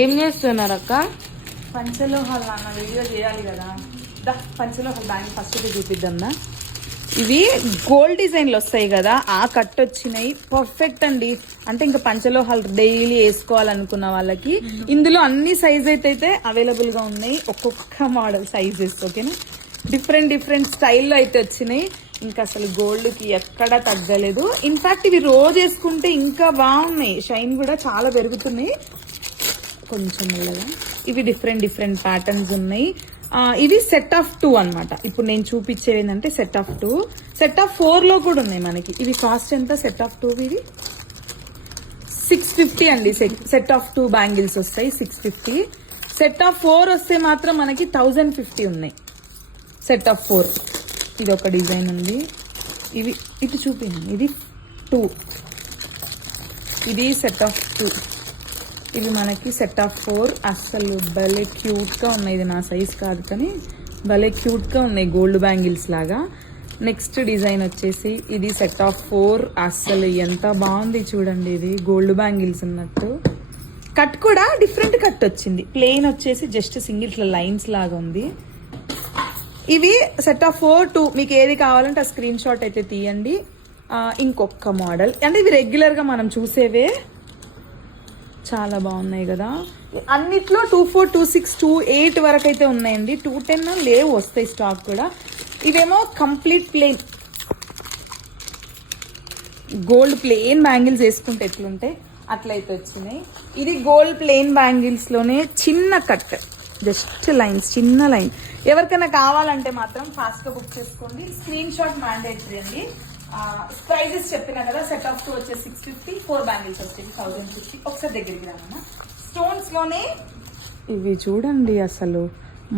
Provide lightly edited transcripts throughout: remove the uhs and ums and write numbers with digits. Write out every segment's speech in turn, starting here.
ఏం చేస్తున్నారు అక్క? పంచలోహాలు అన్న వీడియో చేయాలి కదా. పంచలోహాలు దాన్ని ఫస్ట్ చూపిద్దాందా. ఇవి గోల్డ్ డిజైన్లు వస్తాయి కదా, ఆ కట్ వచ్చినాయి. పర్ఫెక్ట్ అండి. అంటే ఇంకా పంచలోహాలు డైలీ వేసుకోవాలనుకున్న వాళ్ళకి ఇందులో అన్ని సైజ్ అయితే అవైలబుల్ గా ఉన్నాయి. ఒక్కొక్క మోడల్ సైజెస్ ఓకేనా. డిఫరెంట్ స్టైల్లో అయితే వచ్చినాయి. ఇంకా అసలు గోల్డ్ కి ఎక్కడా తగ్గలేదు. ఇన్ఫాక్ట్ ఇవి రోజు వేసుకుంటే ఇంకా బాగున్నాయి. షైన్ కూడా చాలా పెరుగుతున్నాయి. కొంచెం మెల్లగా ఇవి డిఫరెంట్ ప్యాటర్న్స్ ఉన్నాయి. ఇవి సెట్ ఆఫ్ 2 అన్నమాట. ఇప్పుడు నేను చూపించేది ఏంటంటే సెట్ ఆఫ్ 2. సెట్ ఆఫ్ 4 లో కూడా ఉన్నాయి మనకి. ఇవి కాస్ట్ ఎంత? సెట్ ఆఫ్ 2 ఇది 650 అండి. సెట్ ఆఫ్ 2 బ్యాంగిల్స్ వస్తాయి 650. సెట్ ఆఫ్ 4 వస్తే మాత్రం మనకి 1050 ఉన్నాయి. సెట్ ఆఫ్ 4 ఇది ఒక డిజైన్ ఉంది. ఇవి ఇటు చూపించండి. ఇది 2, ఇది సెట్ ఆఫ్ 2. ఇవి మనకి సెట్ ఆఫ్ 4. అస్సలు భలే క్యూట్ గా ఉన్నాయి. ఇది నా సైజ్ కాదు కానీ భలే క్యూట్ గా ఉన్నాయి, గోల్డ్ బ్యాంగిల్స్ లాగా. నెక్స్ట్ డిజైన్ వచ్చేసి ఇది సెట్ ఆఫ్ 4. అస్సలు ఎంత బాగుంది చూడండి. ఇది గోల్డ్ బ్యాంగిల్స్ ఉన్నట్టు. కట్ కూడా డిఫరెంట్ కట్ వచ్చింది. ప్లెయిన్ వచ్చేసి జస్ట్ సింగిల్ ఇట్లా లైన్స్ లాగా ఉంది. ఇవి సెట్ ఆఫ్ 4, 2 మీకు ఏది కావాలంటే ఆ స్క్రీన్ షాట్ అయితే తీయండి. ఇంకొక మోడల్ అంటే ఇవి రెగ్యులర్ గా మనం చూసేవే. చాలా బాగున్నాయి కదా. అన్నిట్లో 24, 26, 28 వరకు అయితే ఉన్నాయండి. 210 లేవు, వస్తాయి స్టాక్ కూడా. ఇవేమో complete plain gold plain bangles వేసుకుంటే ఎట్లుంటాయి అట్లయితే వచ్చినాయి. ఇది గోల్డ్ ప్లెయిన్ బ్యాంగిల్స్ లోనే చిన్న కట్, జస్ట్ లైన్స్, చిన్న లైన్. ఎవరికైనా కావాలంటే మాత్రం ఫాస్ట్ గా బుక్ చేసుకోండి. స్క్రీన్ షాట్ మ్యాండేటరీ అండి. ప్రైజెస్ చెప్పినా కదా. సెట్ ఆఫ్ 2 వచ్చేసి 650, 4 బ్యాంగిల్స్ వచ్చేసి 1050. ఒకసారి దగ్గరికి రామన్నా. స్టోన్స్ లోనే ఇవి చూడండి. అసలు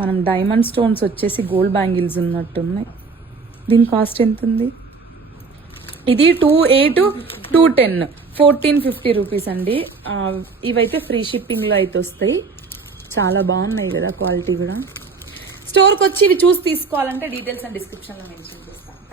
మనం డైమండ్ స్టోన్స్ వచ్చేసి గోల్డ్ బ్యాంగిల్స్ ఉన్నట్టున్నాయి. దీని కాస్ట్ ఎంత ఉంది? ఇది 28, 210, 1450 రూపీస్ అండి. ఇవైతే ఫ్రీ షిప్పింగ్ లో అయితే వస్తాయి. చాలా బాగున్నాయి కదా, క్వాలిటీ కూడా. స్టోర్కి వచ్చి ఇవి చూసి తీసుకోవాలంటే డీటెయిల్స్ అండ్ డిస్క్రిప్షన్ లో మెన్షన్ చేస్తాను.